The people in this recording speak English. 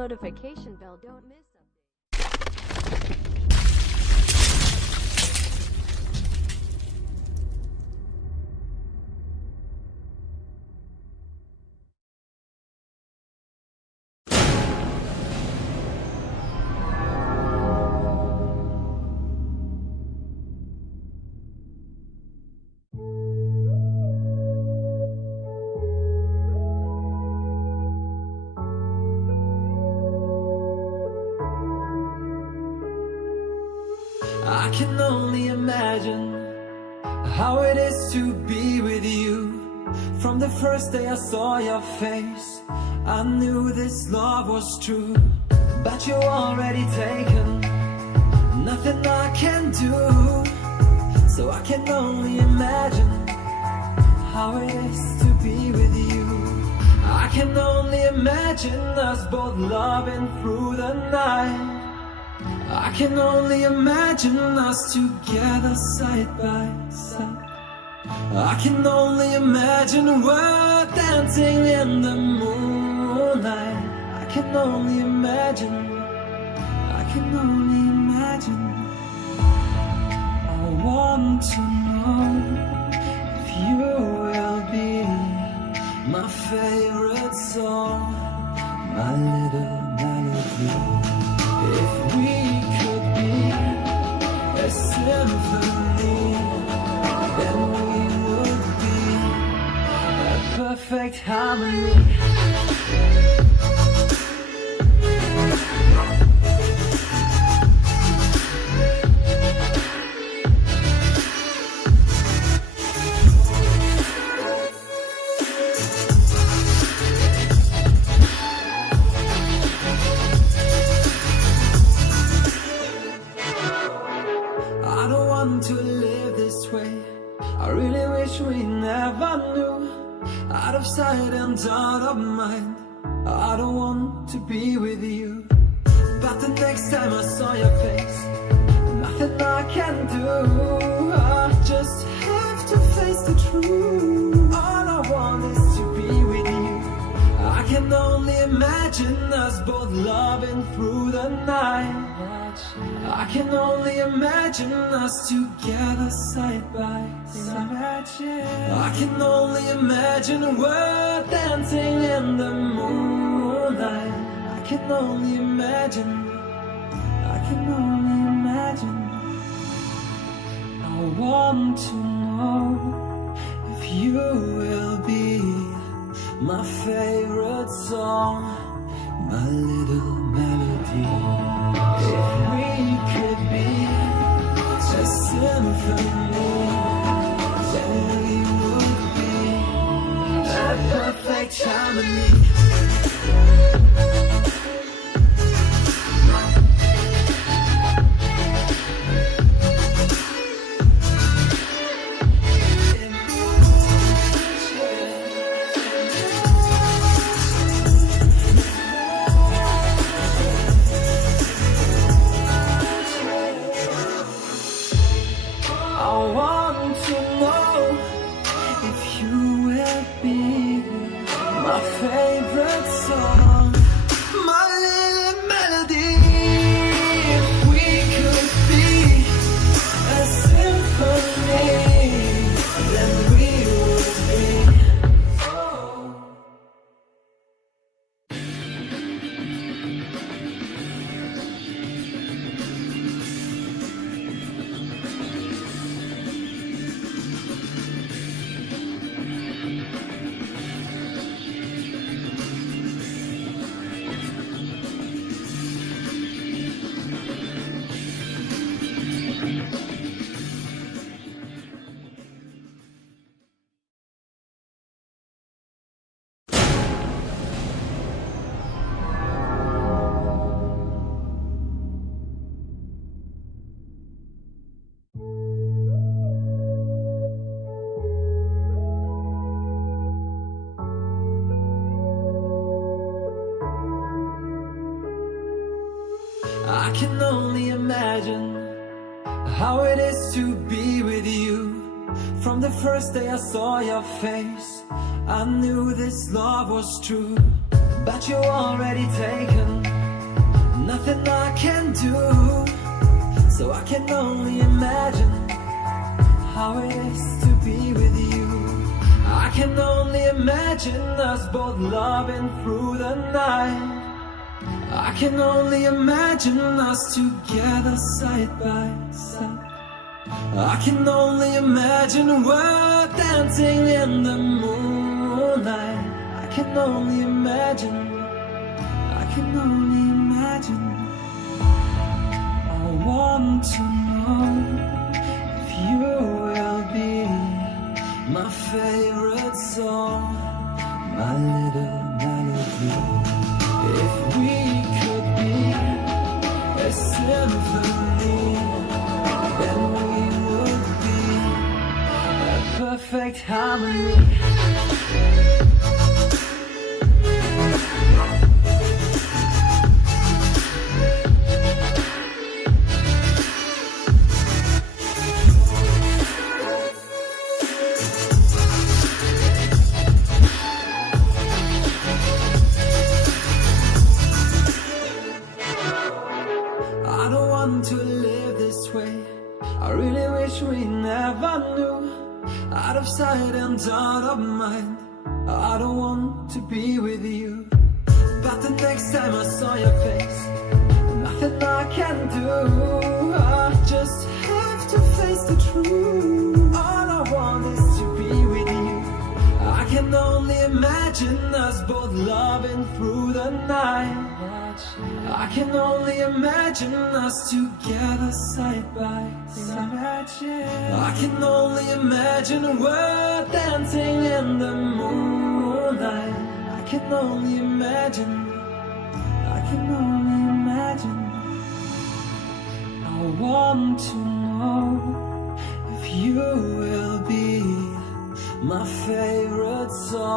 notification bell, don't miss updates. I can only imagine how it is to be with you. From the first day I saw your face, I knew this love was true. But you're already taken, nothing I can do. So I can only imagine how it is to be with you. I can only imagine us both loving through the night. I can only imagine us together side by side. I can only imagine we're dancing in the moonlight. I can only imagine, I can only imagine. I want to know if you will be my favorite song, my little melody. If we could be a symphony, then we would be a perfect harmony. To live this way, I really wish we never knew. Out of sight and out of mind, I don't want to be with you. But the next time I saw your face, nothing I can do. I just have to face the truth. All I want is to be with you. I can only imagine us both loving through the night. I can only imagine us together side by side. I can only imagine we're dancing in the moonlight. I can only imagine, I can only imagine. I want to know if you will be my favorite song, my little melody. If we could be a symphony, then we would be a perfect harmony. Favorite song, my little melody. If we could be a symphony, then we would be. I can only imagine how it is to be with you. From the first day I saw your face, I knew this love was true, but you're already taken. Nothing I can do, so I can only imagine how it is to be with you. I can only imagine us both loving through the night. I can only imagine us together side by side. I can only imagine we're dancing in the moonlight. I can only imagine, I can only imagine. I want to know if you will be my favorite song, my little melody. If we could be a symphony, then we would be a perfect harmony. To live this way, I really wish we never knew. Out of sight and out of mind, I don't want to be with you. But the next time I saw your face, nothing I can do. I just have to face the truth. All I want is to be with you. I can only imagine us both loving through the night. I can only imagine us together side by side. I can only imagine we're dancing in the moonlight. I can only imagine, I can only imagine. I want to know if you will be my favorite song.